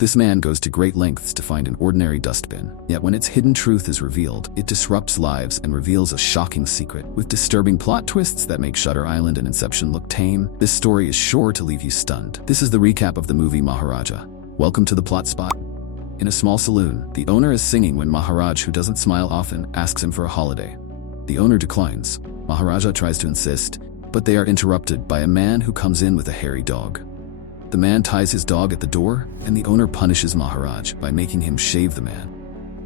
This man goes to great lengths to find an ordinary dustbin, yet when its hidden truth is revealed, it disrupts lives and reveals a shocking secret. With disturbing plot twists that make Shutter Island and Inception look tame, this story is sure to leave you stunned. This is the recap of the movie Maharaja. Welcome to the plot spot. In a small saloon, the owner is singing when Maharaja, who doesn't smile often, asks him for a holiday. The owner declines. Maharaja tries to insist, but they are interrupted by a man who comes in with a hairy dog. The man ties his dog at the door, and the owner punishes Maharaja by making him shave the man.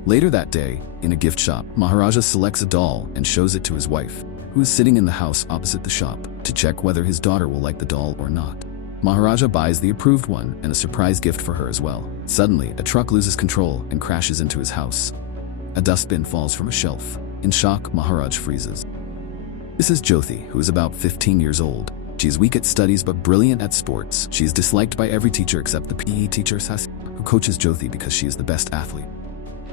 Later that day, in a gift shop, Maharaja selects a doll and shows it to his wife, who is sitting in the house opposite the shop, to check whether his daughter will like the doll or not. Maharaja buys the approved one and a surprise gift for her as well. Suddenly, a truck loses control and crashes into his house. A dustbin falls from a shelf. In shock, Maharaja freezes. This is Jyothi, who is about 15 years old. She is weak at studies but brilliant at sports. She is disliked by every teacher except the PE teacher Sasi, who coaches Jyothi because she is the best athlete.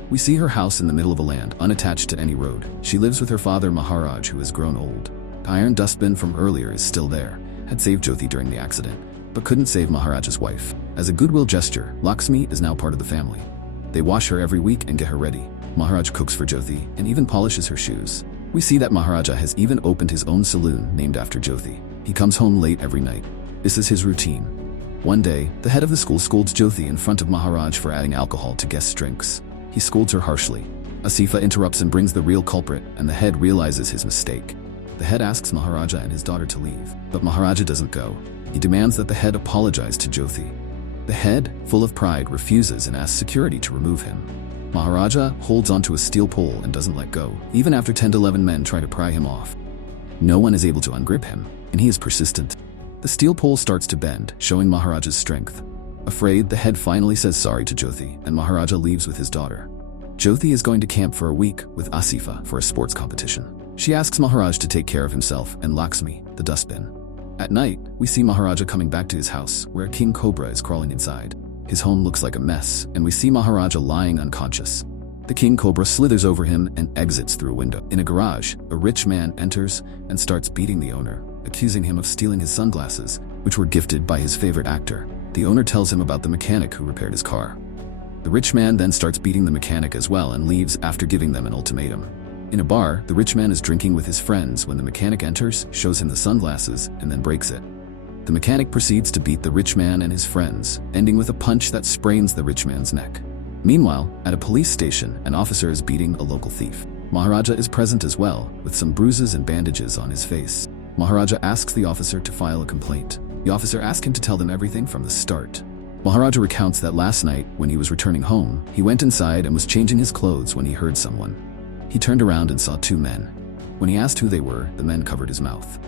We see her house in the middle of a land, unattached to any road. She lives with her father Maharaj, who has grown old. The iron dustbin from earlier is still there, had saved Jyothi during the accident, but couldn't save Maharaja's wife. As a goodwill gesture, Lakshmi is now part of the family. They wash her every week and get her ready. Maharaj cooks for Jyothi and even polishes her shoes. We see that Maharaja has even opened his own saloon named after Jyothi. He comes home late every night. This is his routine. One day, the head of the school scolds Jyothi in front of Maharaj for adding alcohol to guest drinks. He scolds her harshly. Asifa interrupts and brings the real culprit, and the head realizes his mistake. The head asks Maharaja and his daughter to leave, but Maharaja doesn't go. He demands that the head apologize to Jyothi. The head, full of pride, refuses and asks security to remove him. Maharaja holds onto a steel pole and doesn't let go, even after 10 to 11 men try to pry him off. No one is able to ungrip him, and he is persistent. The steel pole starts to bend, showing Maharaja's strength. Afraid, the head finally says sorry to Jyothi, and Maharaja leaves with his daughter. Jyothi is going to camp for a week with Asifa for a sports competition. She asks Maharaj to take care of himself and Lakshmi, the dustbin. At night, we see Maharaja coming back to his house, where a king cobra is crawling inside. His home looks like a mess, and we see Maharaja lying unconscious. The king cobra slithers over him and exits through a window. In a garage, a rich man enters and starts beating the owner, accusing him of stealing his sunglasses, which were gifted by his favorite actor. The owner tells him about the mechanic who repaired his car. The rich man then starts beating the mechanic as well and leaves after giving them an ultimatum. In a bar, the rich man is drinking with his friends when the mechanic enters, shows him the sunglasses, and then breaks it. The mechanic proceeds to beat the rich man and his friends, ending with a punch that sprains the rich man's neck. Meanwhile, at a police station, an officer is beating a local thief. Maharaja is present as well, with some bruises and bandages on his face. Maharaja asks the officer to file a complaint. The officer asks him to tell them everything from the start. Maharaja recounts that last night, when he was returning home, he went inside and was changing his clothes when he heard someone. He turned around and saw two men. When he asked who they were, the men covered his mouth.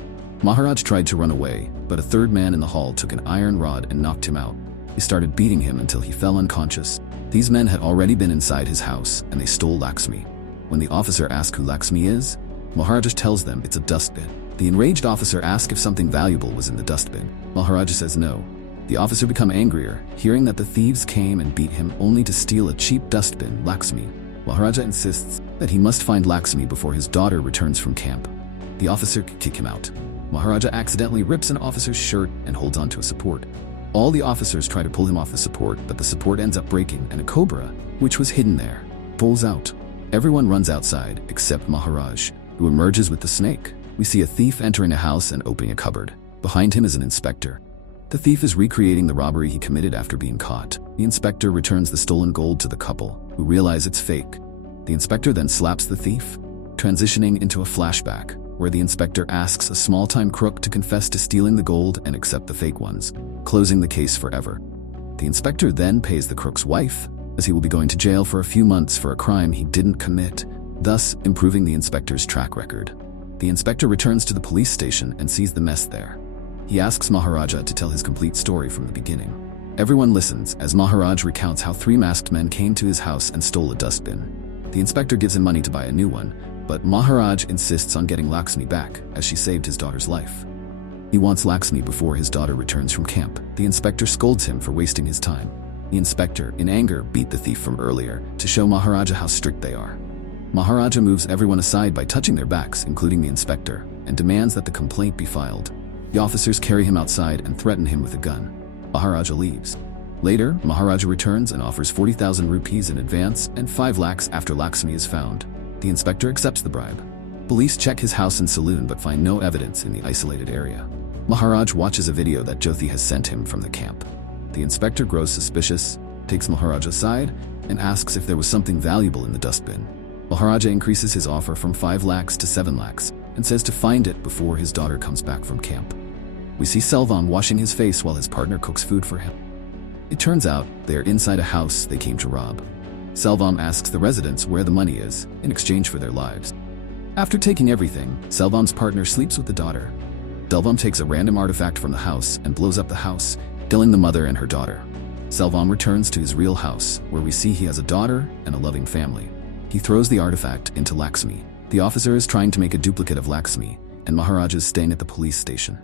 Maharaj tried to run away, but a third man in the hall took an iron rod and knocked him out. He started beating him until he fell unconscious. These men had already been inside his house, and they stole Lakshmi. When the officer asks who Lakshmi is, Maharaja tells them it's a dustbin. The enraged officer asks if something valuable was in the dustbin. Maharaja says no. The officer becomes angrier, hearing that the thieves came and beat him only to steal a cheap dustbin, Lakshmi. Maharaja insists that he must find Lakshmi before his daughter returns from camp. The officer could kick him out. Maharaja accidentally rips an officer's shirt and holds onto a support. All the officers try to pull him off the support, but the support ends up breaking and a cobra, which was hidden there, pulls out. Everyone runs outside except Maharaj, who emerges with the snake. We see a thief entering a house and opening a cupboard. Behind him is an inspector. The thief is recreating the robbery he committed after being caught. The inspector returns the stolen gold to the couple, who realize it's fake. The inspector then slaps the thief, transitioning into a flashback, where the inspector asks a small-time crook to confess to stealing the gold and accept the fake ones, closing the case forever. The inspector then pays the crook's wife, as he will be going to jail for a few months for a crime he didn't commit, thus improving the inspector's track record. The inspector returns to the police station and sees the mess there. He asks Maharaja to tell his complete story from the beginning. Everyone listens as Maharaj recounts how 3 masked men came to his house and stole a dustbin. The inspector gives him money to buy a new one, but Maharaj insists on getting Lakshmi back, as she saved his daughter's life. He wants Lakshmi before his daughter returns from camp. The inspector scolds him for wasting his time. The inspector, in anger, beat the thief from earlier to show Maharaja how strict they are. Maharaja moves everyone aside by touching their backs, including the inspector, and demands that the complaint be filed. The officers carry him outside and threaten him with a gun. Maharaja leaves. Later, Maharaja returns and offers 40,000 rupees in advance and 5 lakhs after Lakshmi is found. The inspector accepts the bribe. Police check his house and saloon but find no evidence in the isolated area. Maharaj watches a video that Jyoti has sent him from the camp. The inspector grows suspicious, takes Maharaja aside, and asks if there was something valuable in the dustbin. Maharaja increases his offer from 5 lakhs to 7 lakhs and says to find it before his daughter comes back from camp. We see Selvam washing his face while his partner cooks food for him. It turns out they are inside a house they came to rob. Selvam asks the residents where the money is in exchange for their lives. After taking everything, Selvam's partner sleeps with the daughter. Selvam takes a random artifact from the house and blows up the house, killing the mother and her daughter. Selvam returns to his real house, where we see he has a daughter and a loving family. He throws the artifact into Lakshmi. The officer is trying to make a duplicate of Lakshmi, and Maharaj is staying at the police station.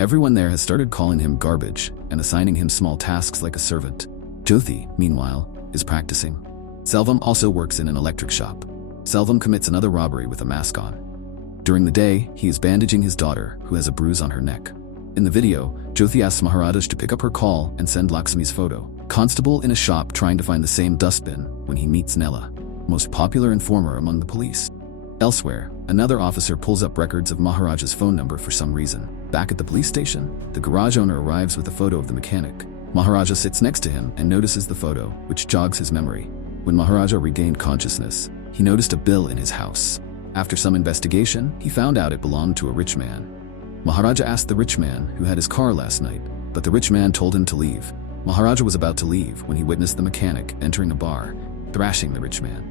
Everyone there has started calling him garbage and assigning him small tasks like a servant. Jyoti, meanwhile, is practicing. Selvam also works in an electric shop. Selvam commits another robbery with a mask on. During the day, he is bandaging his daughter, who has a bruise on her neck. In the video, Jyoti asks Maharaj to pick up her call and send Lakshmi's photo. Constable in a shop trying to find the same dustbin when he meets Nella, most popular informer among the police. Elsewhere, another officer pulls up records of Maharaja's phone number for some reason. Back at the police station, the garage owner arrives with a photo of the mechanic. Maharaja sits next to him and notices the photo, which jogs his memory. When Maharaja regained consciousness, he noticed a bill in his house. After some investigation, he found out it belonged to a rich man. Maharaja asked the rich man who had his car last night, but the rich man told him to leave. Maharaja was about to leave when he witnessed the mechanic entering a bar, thrashing the rich man.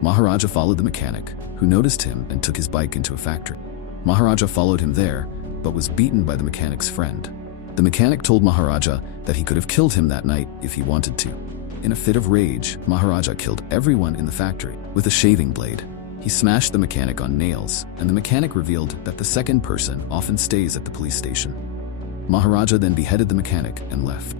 Maharaja followed the mechanic, who noticed him and took his bike into a factory. Maharaja followed him there, but was beaten by the mechanic's friend. The mechanic told Maharaja that he could have killed him that night if he wanted to. In a fit of rage, Maharaja killed everyone in the factory with a shaving blade. He smashed the mechanic on nails, and the mechanic revealed that the second person often stays at the police station. Maharaja then beheaded the mechanic and left.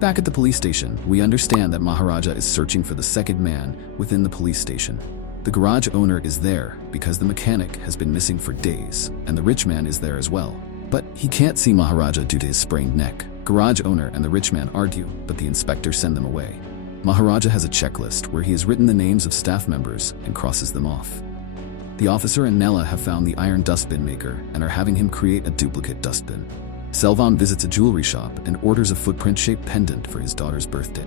Back at the police station, we understand that Maharaja is searching for the second man within the police station. The garage owner is there because the mechanic has been missing for days, and the rich man is there as well. But he can't see Maharaja due to his sprained neck. Garage owner and the rich man argue, but the inspector send them away. Maharaja has a checklist where he has written the names of staff members and crosses them off. The officer and Nella have found the iron dustbin maker and are having him create a duplicate dustbin. Selvam visits a jewelry shop and orders a footprint-shaped pendant for his daughter's birthday.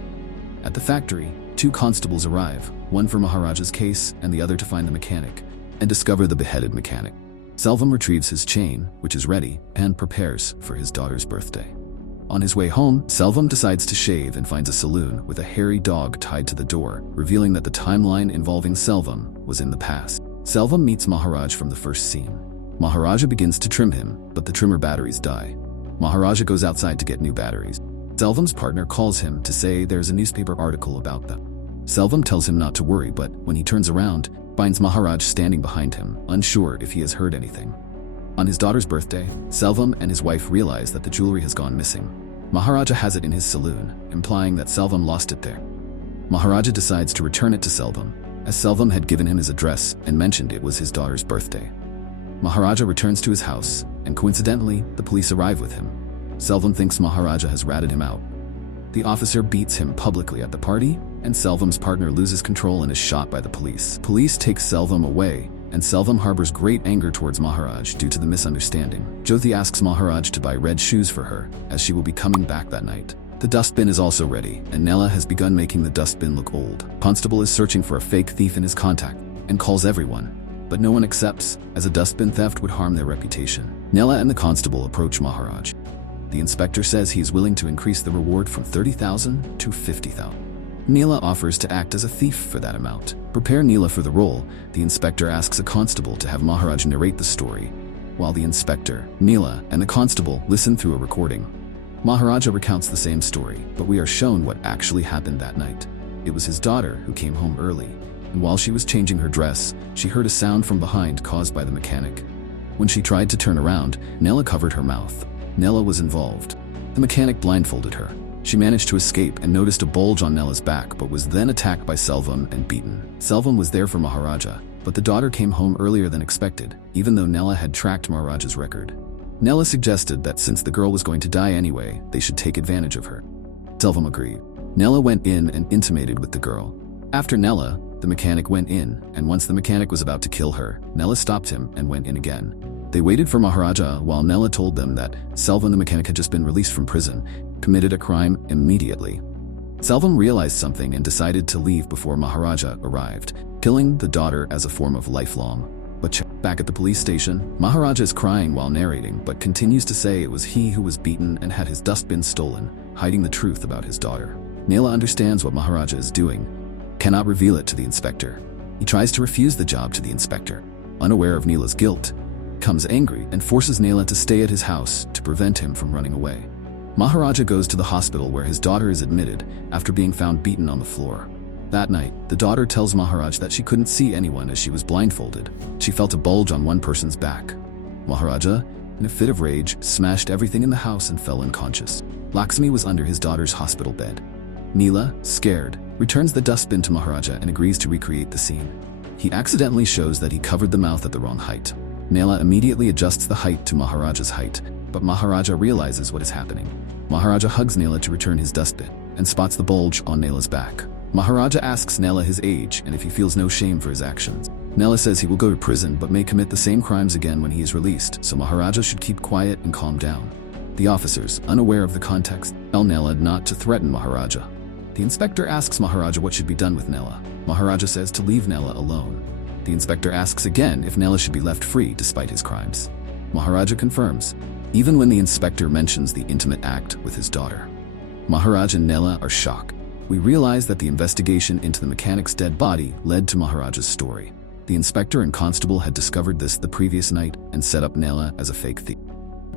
At the factory, 2 constables arrive, one for Maharaja's case and the other to find the mechanic, and discover the beheaded mechanic. Selvam retrieves his chain, which is ready, and prepares for his daughter's birthday. On his way home, Selvam decides to shave and finds a saloon with a hairy dog tied to the door, revealing that the timeline involving Selvam was in the past. Selvam meets Maharaj from the first scene. Maharaja begins to trim him, but the trimmer batteries die. Maharaja goes outside to get new batteries. Selvam's partner calls him to say there's a newspaper article about them. Selvam tells him not to worry, but when he turns around, finds Maharaj standing behind him, unsure if he has heard anything. On his daughter's birthday, Selvam and his wife realize that the jewelry has gone missing. Maharaja has it in his saloon, implying that Selvam lost it there. Maharaja decides to return it to Selvam, as Selvam had given him his address and mentioned it was his daughter's birthday. Maharaja returns to his house, and coincidentally, the police arrive with him. Selvam thinks Maharaja has ratted him out. The officer beats him publicly at the party, and Selvam's partner loses control and is shot by the police. Police take Selvam away, and Selvam harbors great anger towards Maharaj due to the misunderstanding. Jyoti asks Maharaj to buy red shoes for her, as she will be coming back that night. The dustbin is also ready, and Nella has begun making the dustbin look old. Constable is searching for a fake thief in his contact, and calls everyone, but no one accepts, as a dustbin theft would harm their reputation. Nella and the constable approach Maharaj. The inspector says he is willing to increase the reward from 30,000 to 50,000. Neela offers to act as a thief for that amount. Prepare Neela for the role, the inspector asks a constable to have Maharaj narrate the story, while the inspector, Neela, and the constable listen through a recording. Maharaja recounts the same story, but we are shown what actually happened that night. It was his daughter who came home early, and while she was changing her dress, she heard a sound from behind caused by the mechanic. When she tried to turn around, Nella covered her mouth. Nella was involved. The mechanic blindfolded her. She managed to escape and noticed a bulge on Nella's back, but was then attacked by Selvam and beaten. Selvam was there for Maharaja, but the daughter came home earlier than expected, even though Nella had tracked Maharaja's record. Nella suggested that since the girl was going to die anyway, they should take advantage of her. Selvam agreed. Nella went in and intimated with the girl. After Nella, the mechanic went in, and once the mechanic was about to kill her, Nella stopped him and went in again. They waited for Maharaja while Nella told them that Selvam the mechanic had just been released from prison, committed a crime immediately. Selvam realized something and decided to leave before Maharaja arrived, killing the daughter as a form of lifelong. But back at the police station, Maharaja is crying while narrating but continues to say it was he who was beaten and had his dustbin stolen, hiding the truth about his daughter. Nella understands what Maharaja is doing, cannot reveal it to the inspector. He tries to refuse the job to the inspector. Unaware of Nela's guilt, becomes angry and forces Nela to stay at his house to prevent him from running away. Maharaja goes to the hospital where his daughter is admitted after being found beaten on the floor. That night, the daughter tells Maharaj that she couldn't see anyone as she was blindfolded. She felt a bulge on one person's back. Maharaja, in a fit of rage, smashed everything in the house and fell unconscious. Lakshmi was under his daughter's hospital bed. Neela, scared, returns the dustbin to Maharaja and agrees to recreate the scene. He accidentally shows that he covered the mouth at the wrong height. Nela immediately adjusts the height to Maharaja's height, but Maharaja realizes what is happening. Maharaja hugs Nela to return his dustbin and spots the bulge on Nela's back. Maharaja asks Nela his age and if he feels no shame for his actions. Nela says he will go to prison but may commit the same crimes again when he is released, so Maharaja should keep quiet and calm down. The officers, unaware of the context, tell Nela not to threaten Maharaja. The inspector asks Maharaja what should be done with Nela. Maharaja says to leave Nela alone. The inspector asks again if Nela should be left free despite his crimes. Maharaja confirms, even when the inspector mentions the intimate act with his daughter. Maharaj and Nela are shocked. We realize that the investigation into the mechanic's dead body led to Maharaja's story. The inspector and constable had discovered this the previous night and set up Nela as a fake thief.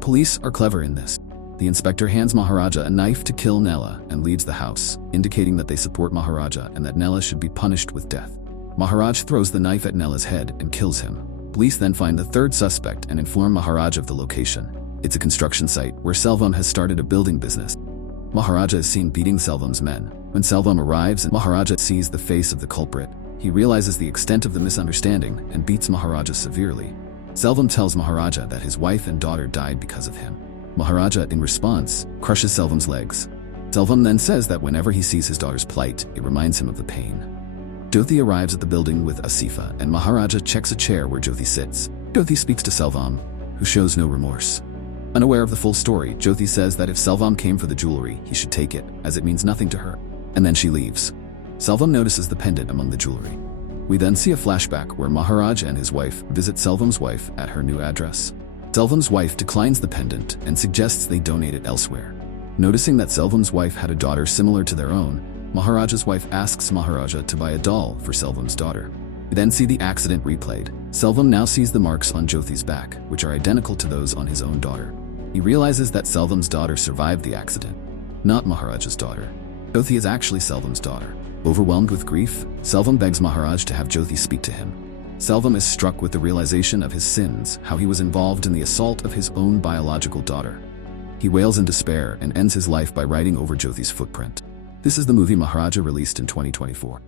Police are clever in this. The inspector hands Maharaja a knife to kill Nela and leaves the house, indicating that they support Maharaja and that Nela should be punished with death. Maharaj throws the knife at Nela's head and kills him. Police then find the third suspect and inform Maharaj of the location. It's a construction site where Selvam has started a building business. Maharaja is seen beating Selvam's men. When Selvam arrives and Maharaja sees the face of the culprit, he realizes the extent of the misunderstanding and beats Maharaja severely. Selvam tells Maharaja that his wife and daughter died because of him. Maharaja, in response, crushes Selvam's legs. Selvam then says that whenever he sees his daughter's plight, it reminds him of the pain. Jyothi arrives at the building with Asifa, and Maharaja checks a chair where Jyothi sits. Jyothi speaks to Selvam, who shows no remorse. Unaware of the full story, Jyothi says that if Selvam came for the jewelry, he should take it, as it means nothing to her. And then she leaves. Selvam notices the pendant among the jewelry. We then see a flashback where Maharaj and his wife visit Selvam's wife at her new address. Selvam's wife declines the pendant and suggests they donate it elsewhere. Noticing that Selvam's wife had a daughter similar to their own, Maharaja's wife asks Maharaja to buy a doll for Selvam's daughter. We then see the accident replayed. Selvam now sees the marks on Jyothi's back, which are identical to those on his own daughter. He realizes that Selvam's daughter survived the accident, not Maharaja's daughter. Jyothi is actually Selvam's daughter. Overwhelmed with grief, Selvam begs Maharaj to have Jyothi speak to him. Selvam is struck with the realization of his sins, how he was involved in the assault of his own biological daughter. He wails in despair and ends his life by writing over Jyothi's footprint. This is the movie Maharaja, released in 2024.